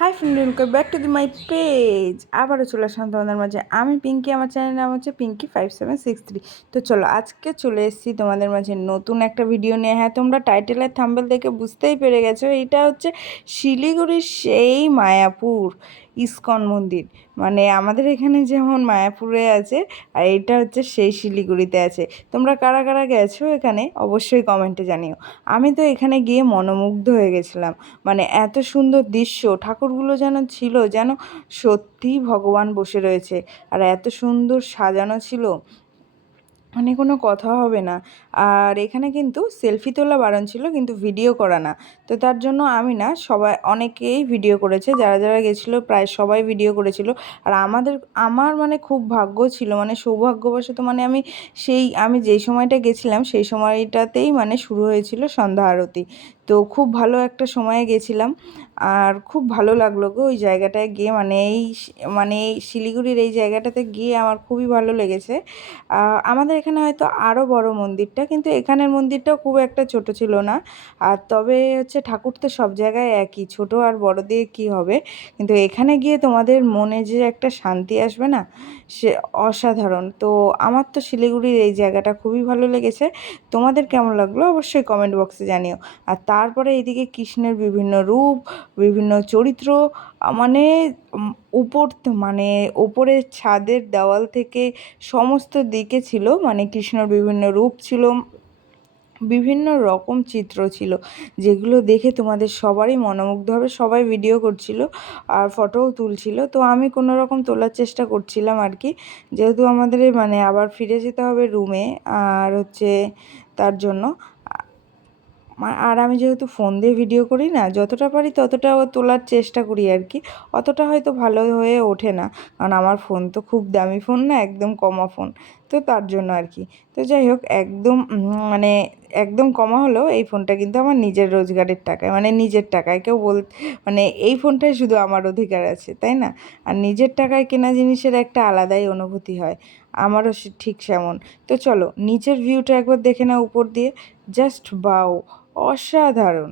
Hi friend welcome back to the my page. আবারও চলে আসলাম তোমাদের মাঝে। আমি পিঙ্কি, আমার চ্যানেলের নাম হচ্ছে Pinki five seven six three. তো চলো, আজকে চলে এসেছি তোমাদের মাঝে নতুন একটা ভিডিও নিয়ে। হ্যাঁ তোমরা টাইটেলের থাম্বেল দেখে বুঝতেই পেরে গেছো এটা হচ্ছে শিলিগুড়ির সেই মায়াপুর। ইস্কন মন্দির। মানে আমাদের এখানে যেমন মায়াপুরে আছে, আর এটা হচ্ছে সেই শিলিগুড়িতে আছে। তোমরা কারা কারা গেছো এখানে অবশ্যই কমেন্টে জানিও। আমি তো এখানে গিয়ে মনোমুগ্ধ হয়ে গেছিলাম। মানে এত সুন্দর দৃশ্য, ঠাকুরগুলো যেন ছিল, যেন সত্যি ভগবান বসে রয়েছে। আর এত সুন্দর সাজানো ছিল মানে কোনো কথা হবে না। আর এখানে কিন্তু সেলফি তোলা বারণ ছিল, কিন্তু ভিডিও করা না। তো তার জন্য আমি না সবাই, অনেকেই ভিডিও করেছে। যারা যারা গেছিল প্রায় সবাই ভিডিও করেছিল। আর আমাদের, আমার মানে খুব ভাগ্য ছিল মানে সৌভাগ্যবশত মানে আমি সেই, আমি যেই সময়টা গেছিলাম, সেই সময়টাতেই মানে শুরু হয়েছিল সন্ধ্যা আরতি। তো খুব ভালো একটা সময়ে গেছিলাম। আর খুব ভালো লাগল গো ওই জায়গাটায় গিয়ে। মানে এই মানে শিলিগুড়ির এই জায়গাটাতে গিয়ে আমার খুবই ভালো লেগেছে। আমাদের এখানে হয়তো আরও বড় মন্দিরটা, কিন্তু এখানের মন্দিরটাও খুব একটা ছোট ছিল না। আর তবে হচ্ছে ঠাকুর তো সব জায়গায় একই, ছোট আর বড় দিয়ে কী হবে? কিন্তু এখানে গিয়ে তোমাদের মনে যে একটা শান্তি আসবে না, সে অসাধারণ। তো আমার তো শিলিগুড়ির এই জায়গাটা খুবই ভালো লেগেছে। তোমাদের কেমন লাগল অবশ্যই কমেন্ট বক্সে জানিও। আর তারপরে এদিকে কৃষ্ণের বিভিন্ন রূপ, বিভিন্ন চরিত্র মানে উপর মানে ওপরের ছাদের দেওয়াল থেকে সমস্ত দিকে ছিল মানে কৃষ্ণর বিভিন্ন রূপ ছিল, বিভিন্ন রকম চিত্র ছিল, যেগুলো দেখে তোমাদের সবারই মনোমুগ্ধ হবে। সবাই ভিডিও করছিল আর ফটোও তুলছিল। তো আমি কোনো রকম তোলার চেষ্টা করছিলাম আর কি। যেহেতু আমাদের মানে আবার ফিরে যেতে হবে রুমে আর হচ্ছে তার জন্য। আর আমি যেহেতু ফোন দিয়ে ভিডিও করি না, যতটা পারি ততটা তোলার চেষ্টা করি আর কি। অতটা হয়তো ভালো হয়ে ওঠে না, কারণ আমার ফোন তো খুব দামি ফোন না, একদম কমা ফোন তো তার জন্য আর কি। তো যাই হোক, একদম মানে একদম কমা হলেও এই ফোনটা কিন্তু আমার নিজের রোজগারের টাকায় মানে নিজের টাকায়। কেউ বল মানে এই ফোনটাই শুধু আমার অধিকার আছে, তাই না? আর নিজের টাকায় কেনা জিনিসের একটা আলাদাই অনুভূতি হয়, আমারও ঠিক সেমন। তো চলো, নিচের ভিউটা একবার দেখে নাও উপর দিয়ে। জাস্ট বাও, অসাধারণ।